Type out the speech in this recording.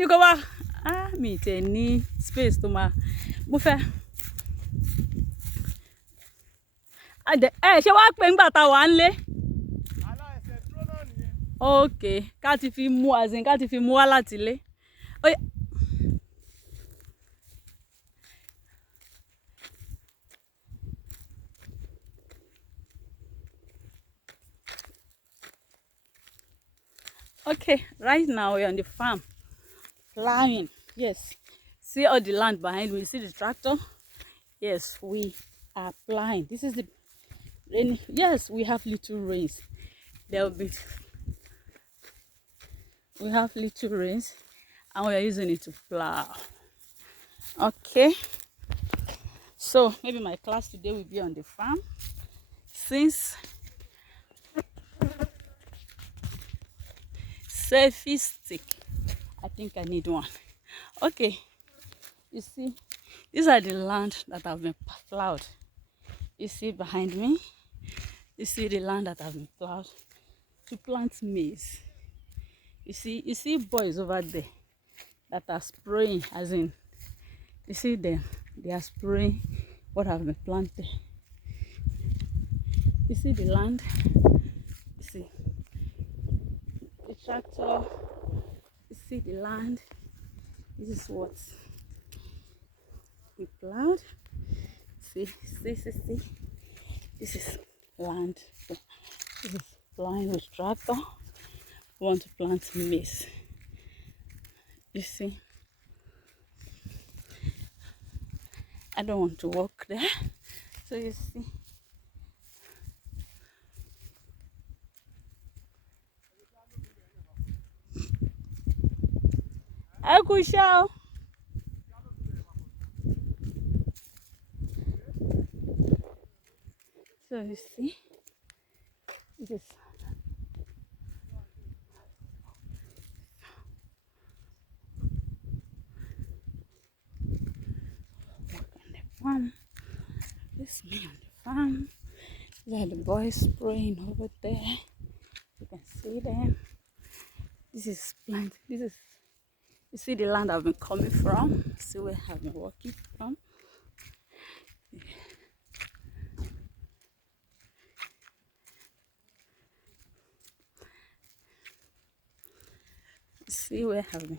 ní kó wá mi tẹ̀ ní space tó máa mo fẹ́ ṣé wàá pé ńgbà tá wà ń lé. Ok, ká ti fi mú azin ká ti fi mú wá láti ilé. Okay, right now we're on the farm plowing. Yes, see all the land behind me. See the tractor? Yes, we are plowing. This is the rain. Yes, we have little rains. There will be. We have little rains, and we are using it to plow. Okay. So maybe my class today will be on the farm, since selfie stick. I think I need one. Okay, you see, these are the land that have been plowed. You see behind me, you see the land that have been plowed to plant maize. You see boys over there that are spraying, as in, you see them, they are spraying what have been planted. You see the land, you see the tractor, you see the land. This is what we plowed. See, this is land. This is plowing with tractor. We want to plant maize. You see, I don't want to walk there, so you see. I could show. So you see, this is work on the farm. This is me on the farm. These are the boys spraying over there. You can see them. This is plant. This is, you see the land I've been coming from. See where I've been walking from. See where I've been